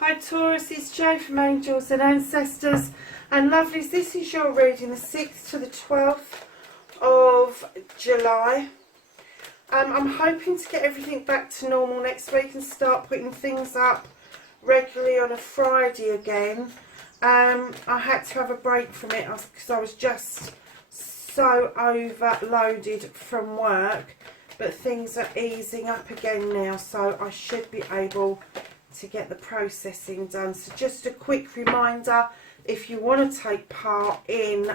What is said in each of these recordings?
Hi Taurus, it's Jo from Angels and Ancestors and Lovelies. This is your reading, the 6th to the 12th of July. I'm hoping to get everything back to normal next week and start putting things up regularly on a Friday again. I had to have a break from it because I was just so overloaded from work, but things are easing up again now, so I should be able to get the processing done. So just a quick reminder, if you want to take part in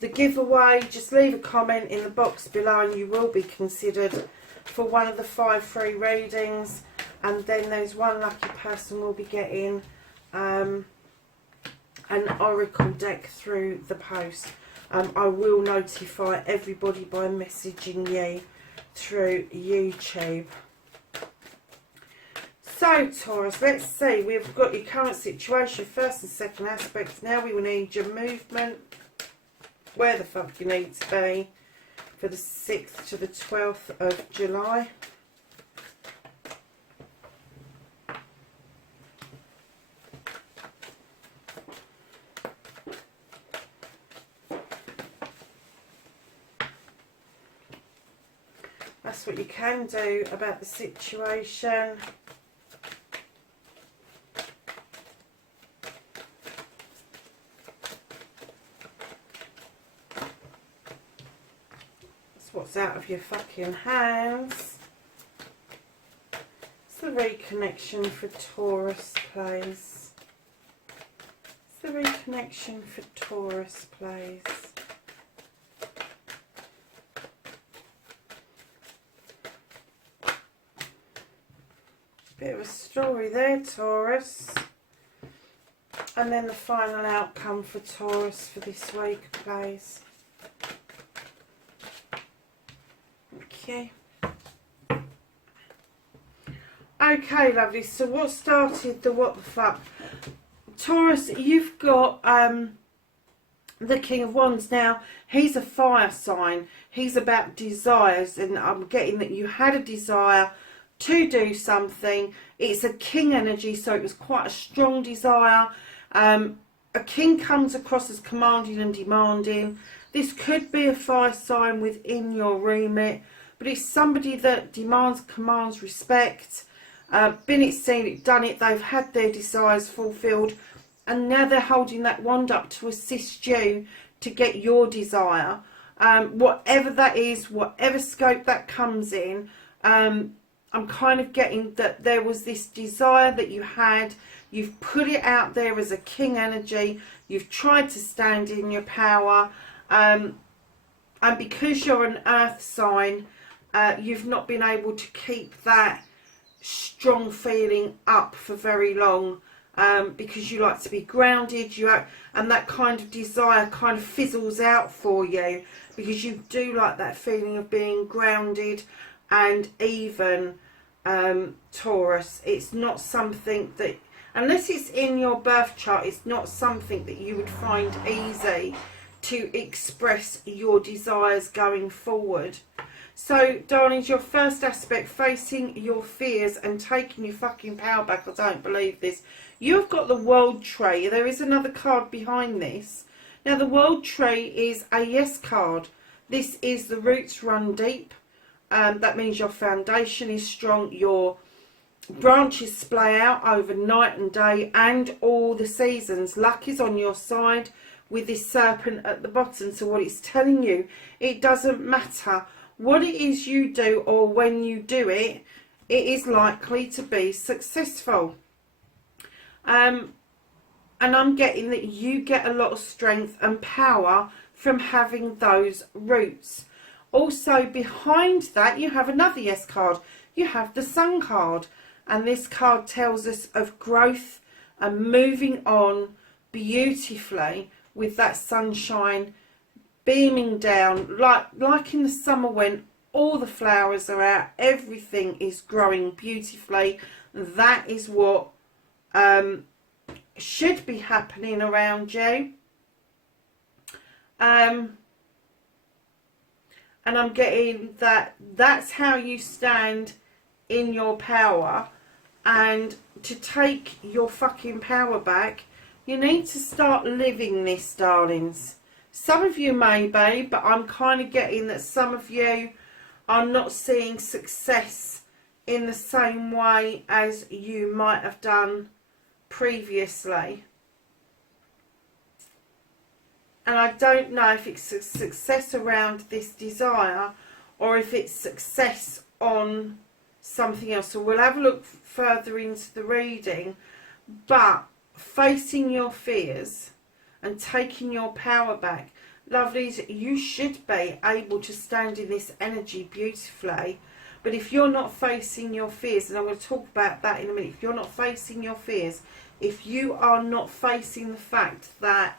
the giveaway, just leave a comment in the box below and you will be considered for one of the 5 free readings, and then there's one lucky person will be getting an oracle deck through the post. I will notify everybody by messaging you through YouTube. So Taurus, let's see, we've got your current situation, first and second aspects. Now we will need your movement, where the fuck you need to be for the 6th to the 12th of July. That's what you can do about the situation. What's out of your fucking hands. It's the reconnection for Taurus, please. It's the reconnection for Taurus, please. Bit of a story there, Taurus. And then the final outcome for Taurus for this week, please. Okay, lovely. So what started the what the fuck? Taurus, you've got the King of Wands. Now, he's a fire sign. He's about desires, and I'm getting that you had a desire to do something. It's a king energy, so it was quite a strong desire. A king comes across as commanding and demanding. This could be a fire sign within your remit, but it's somebody that demands, commands respect. Been it, seen it, done it. They've had their desires fulfilled, and now they're holding that wand up to assist you to get your desire. Whatever that is, whatever scope that comes in, I'm kind of getting that there was this desire that you had. You've put it out there as a king energy. You've tried to stand in your power. And because you're an earth sign, you've not been able to keep that strong feeling up for very long, because you like to be grounded, and that kind of desire kind of fizzles out for you, because you do like that feeling of being grounded and even. Taurus, it's not something that, unless it's in your birth chart, it's not something that you would find easy to express your desires going forward. So, darlings, your first aspect, facing your fears and taking your fucking power back. I don't believe this. You've got the World Tree. There is another card behind this. Now, the World Tree is a yes card. This is the roots run deep. That means your foundation is strong. Your branches splay out over night and day and all the seasons. Luck is on your side with this serpent at the bottom. So what it's telling you, it doesn't matter what it is you do or when you do it, it is likely to be successful. And I'm getting that you get a lot of strength and power from having those roots. Also behind that you have another yes card. You have the Sun card, and this card tells us of growth and moving on beautifully with that sunshine beaming down, like in the summer when all the flowers are out, everything is growing beautifully. That is what should be happening around you. And I'm getting that that's how you stand in your power. and to take your fucking power back, you need to start living this, darlings. Some of you may be, but I'm kind of getting that some of you are not seeing success in the same way as you might have done previously. And I don't know if it's a success around this desire or if it's success on something else. So we'll have a look further into the reading. But facing your fears and taking your power back, lovelies, you should be able to stand in this energy beautifully. But if you're not facing your fears, and I'm going to talk about that in a minute, if you're not facing your fears, if you are not facing the fact that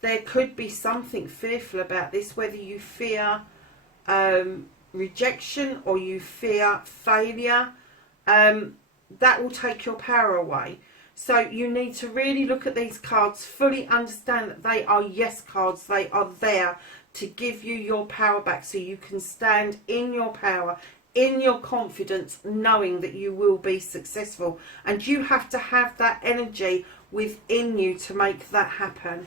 there could be something fearful about this, whether you fear rejection or you fear failure, that will take your power away. So you need to really look at these cards, fully understand that they are yes cards. They are there to give you your power back so you can stand in your power, in your confidence, knowing that you will be successful. And you have to have that energy within you to make that happen.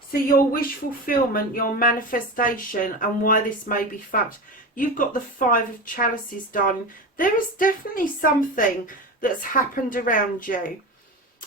So your wish fulfillment, your manifestation, and why this may be fucked. You've got the Five of Chalices, darling. There is definitely something that's happened around you.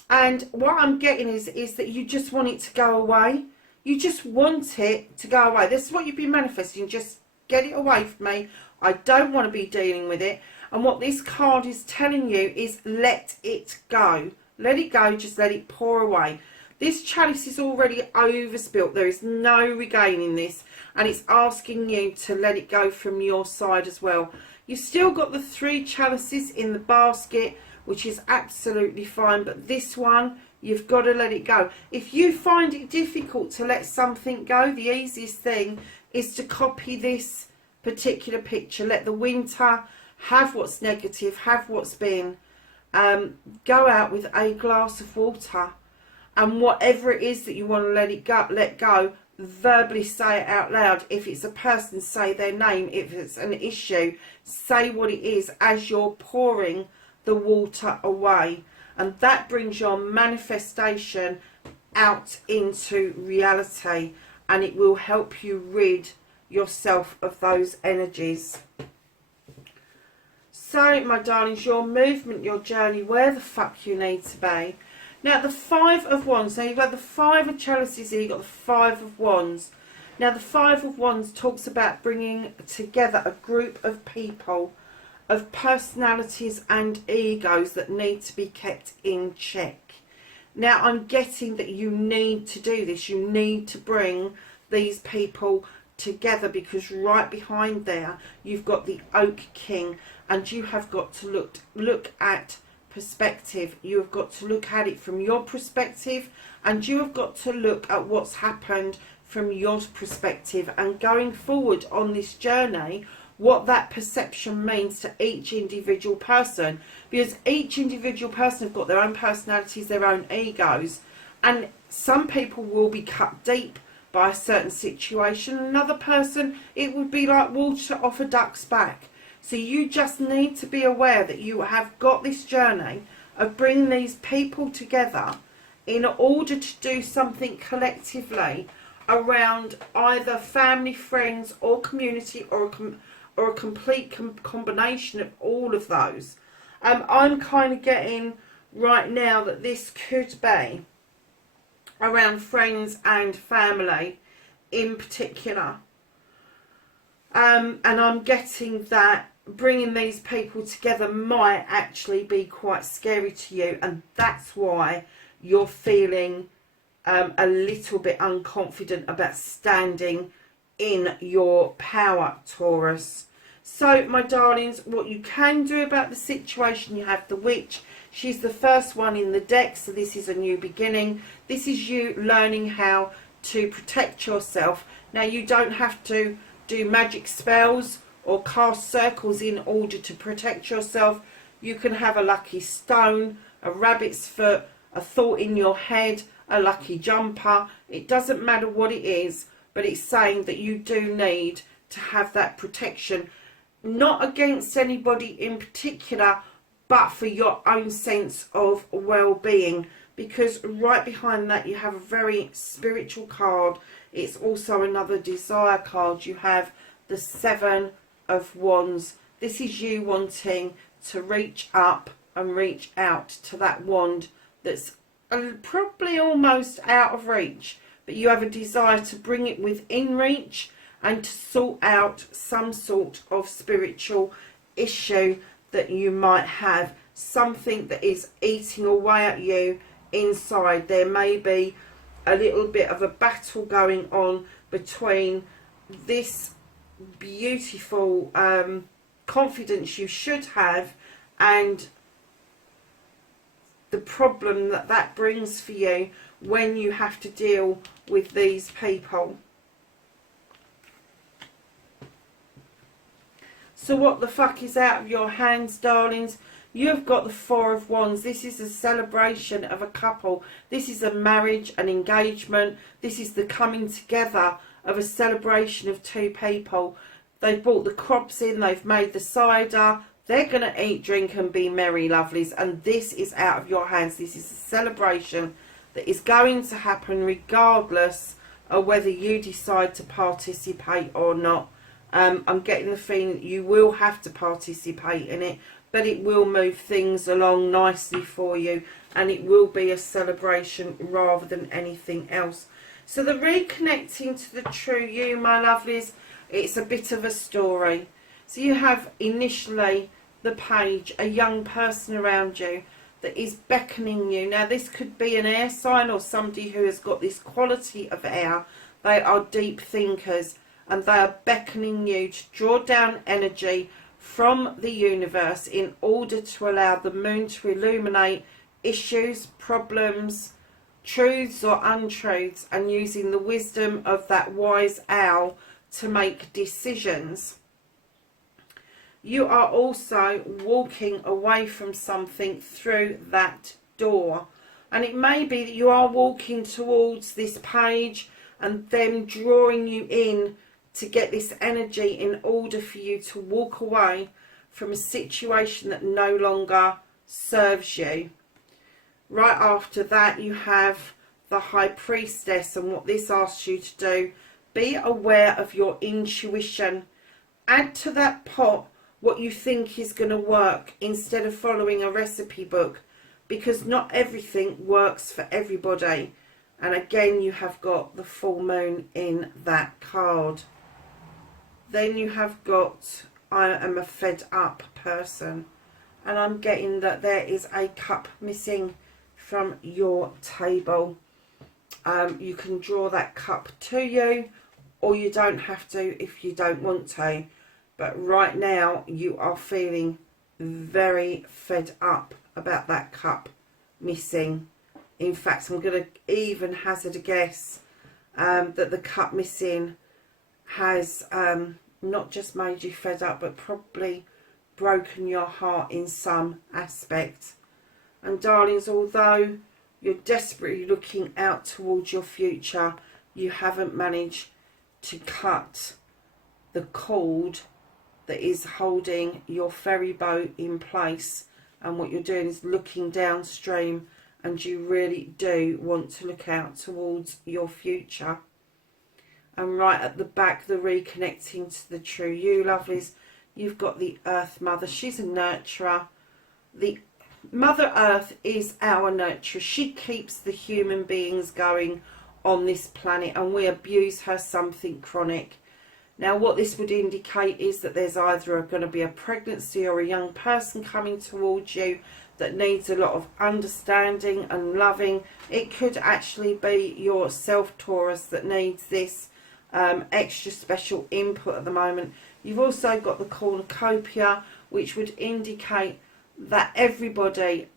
And what I'm getting is that you just want it to go away. You just want it to go away. This is what you've been manifesting. Just get it away from me. I don't want to be dealing with it. And what this card is telling you is let it go. Let it go. Just let it pour away. This chalice is already overspilt. There is no regaining this. And it's asking you to let it go from your side as well. You've still got the 3 chalices in the basket, which is absolutely fine. But this one, you've got to let it go. If you find it difficult to let something go, the easiest thing is to copy this particular picture. Let the winter have what's negative, have what's been. Go out with a glass of water. And whatever it is that you want to let go, verbally say it out loud. If it's a person, say their name. If it's an issue, say what it is as you're pouring the water away. And that brings your manifestation out into reality. And it will help you rid yourself of those energies. So, my darlings, your movement, your journey, where the fuck you need to be. Now, the 5 of Wands. Now, you've got the 5 of Chalices here. You've got the 5 of Wands. Now, the 5 of Wands talks about bringing together a group of people, of personalities and egos that need to be kept in check. Now, I'm getting that you need to do this. You need to bring these people together because right behind there, you've got the Oak King. And you have got to look at perspective. You have got to look at it from your perspective, and you have got to look at what's happened from your perspective, and going forward on this journey, what that perception means to each individual person, because each individual person have got their own personalities, their own egos, and some people will be cut deep by a certain situation. Another person, it would be like water off a duck's back. So you just need to be aware that you have got this journey of bringing these people together in order to do something collectively around either family, friends or community, or a complete combination of all of those. I'm kind of getting right now that this could be around friends and family in particular. And I'm getting that bringing these people together might actually be quite scary to you, and that's why you're feeling a little bit unconfident about standing in your power, Taurus. So, my darlings, what you can do about the situation, you have the Witch. She's the first one in the deck, so this is a new beginning. This is you learning how to protect yourself. Now, you don't have to do magic spells or cast circles in order to protect yourself. You can have a lucky stone, a rabbit's foot, a thought in your head, a lucky jumper. It doesn't matter what it is, but it's saying that you do need to have that protection. not against anybody in particular, but for your own sense of well-being. Because right behind that you have a very spiritual card. It's also another desire card. You have the Seven of Wands. This is you wanting to reach up and reach out to that wand that's probably almost out of reach, but you have a desire to bring it within reach and to sort out some sort of spiritual issue that you might have, something that is eating away at you inside. There may be a little bit of a battle going on between this beautiful confidence you should have and the problem that that brings for you when you have to deal with these people. So what the fuck is out of your hands, darlings? You've got the Four of Wands. This is a celebration of a couple. This is a marriage, an engagement. This is the coming together of a celebration of two people. They've brought the crops in. They've made the cider. They're going to eat, drink and be merry, lovelies. And this is out of your hands. This is a celebration that is going to happen regardless of whether you decide to participate or not. I'm getting the feeling that you will have to participate in it, but it will move things along nicely for you, and it will be a celebration rather than anything else. So the reconnecting to the true you, my lovelies, it's a bit of a story. So you have initially the Page, a young person around you that is beckoning you. Now this could be an air sign or somebody who has got this quality of air. They are deep thinkers and they are beckoning you to draw down energy from the universe in order to allow the moon to illuminate issues, problems, truths or untruths, and using the wisdom of that wise owl to make decisions. You are also walking away from something through that door, and it may be that you are walking towards this Page and them drawing you in to get this energy in order for you to walk away from a situation that no longer serves you. Right after that you have the High Priestess, and what this asks you to do, be aware of your intuition. Add to that pot what you think is going to work instead of following a recipe book, because not everything works for everybody. And again you have got the full moon in that card. Then you have got, I am a fed up person, and I'm getting that there is a cup missing from your table. You can draw that cup to you, or you don't have to if you don't want to. But right now you are feeling very fed up about that cup missing. In fact, I'm going to even hazard a guess that the cup missing has not just made you fed up, but probably broken your heart in some aspect. And darlings, although you're desperately looking out towards your future, you haven't managed to cut the cord that is holding your ferry boat in place. And what you're doing is looking downstream, and you really do want to look out towards your future. And right at the back, the reconnecting to the true you, lovelies, you've got the Earth Mother. She's a nurturer. The Mother Earth is our nurturer. She keeps the human beings going on this planet, and we abuse her something chronic. Now what this would indicate is that there's either going to be a pregnancy or a young person coming towards you that needs a lot of understanding and loving. It could actually be yourself, Taurus, that needs this extra special input at the moment. You've also got the cornucopia, which would indicate that everybody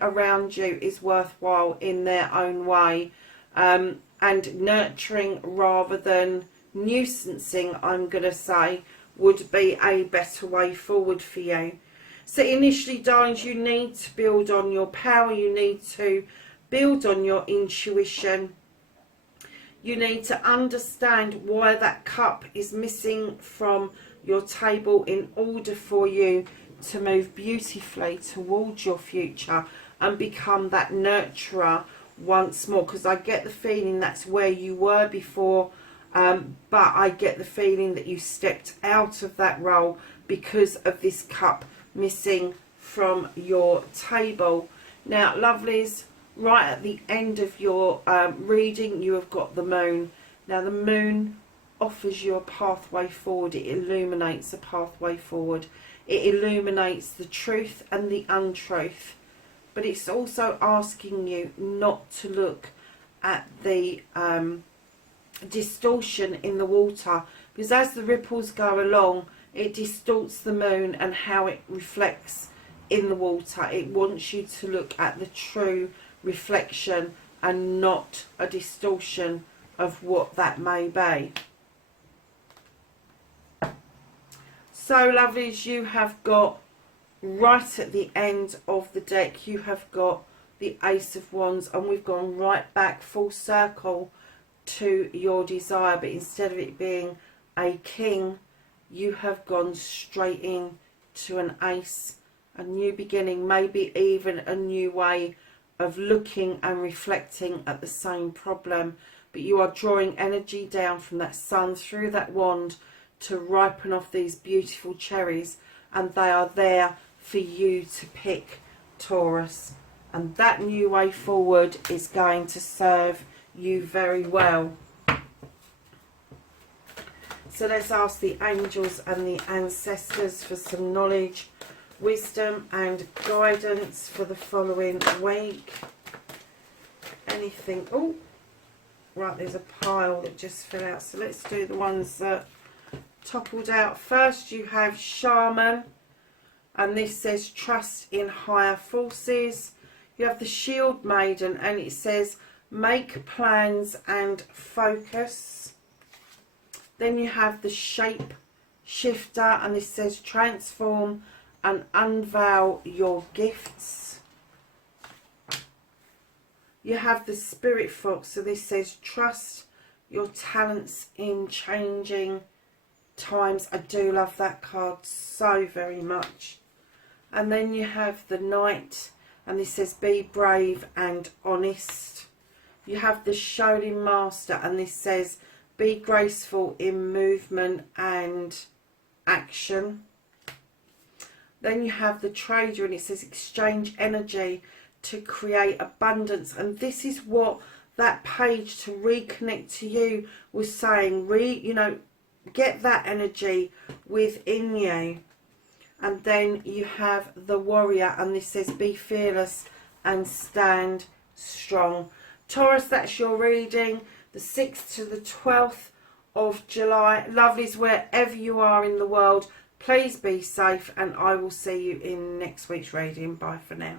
around you is worthwhile in their own way, and nurturing rather than nuisancing, I'm going to say, would be a better way forward for you. So initially, darlings, you need to build on your power. You need to build on your intuition. You need to understand why that cup is missing from your table in order for you to move beautifully towards your future and become that nurturer once more. Because I get the feeling that's where you were before, but I get the feeling that you stepped out of that role because of this cup missing from your table. Now, lovelies, right at the end of your reading, you have got the moon. Now, the moon offers you a pathway forward. It illuminates a pathway forward. It illuminates the truth and the untruth. But it's also asking you not to look at the distortion in the water, because as the ripples go along, it distorts the moon and how it reflects in the water. It wants you to look at the true reflection and not a distortion of what that may be. So, lovelies, you have got right at the end of the deck, you have got the Ace of Wands, and we've gone right back full circle to your desire, but instead of it being a king, you have gone straight in to an ace, a new beginning, maybe even a new way of looking and reflecting at the same problem. But you are drawing energy down from that sun through that wand to ripen off these beautiful cherries, and they are there for you to pick, Taurus. And that new way forward is going to serve you very well. So let's ask the angels and the ancestors for some knowledge, wisdom and guidance for the following week. Anything. Oh, right, there's a pile that just fell out. So let's do the ones that toppled out. First, you have Shaman, and this says trust in higher forces. You have the Shield Maiden, and it says make plans and focus. Then you have the Shape Shifter, and this says transform and unveil your gifts. You have the Spirit Fox, so this says trust your talents in changing times. I do love that card so very much. And then you have the Knight, and this says be brave and honest. You have the Shaolin Master, and this says be graceful in movement and action. Then you have the Trader, and it says exchange energy to create abundance. And this is what that page to reconnect to you was saying. Get that energy within you. And then you have the Warrior, and this says be fearless and stand strong. Taurus, that's your reading, the 6th to the 12th of July. Lovelies, wherever you are in the world, please be safe, and I will see you in next week's reading. Bye for now.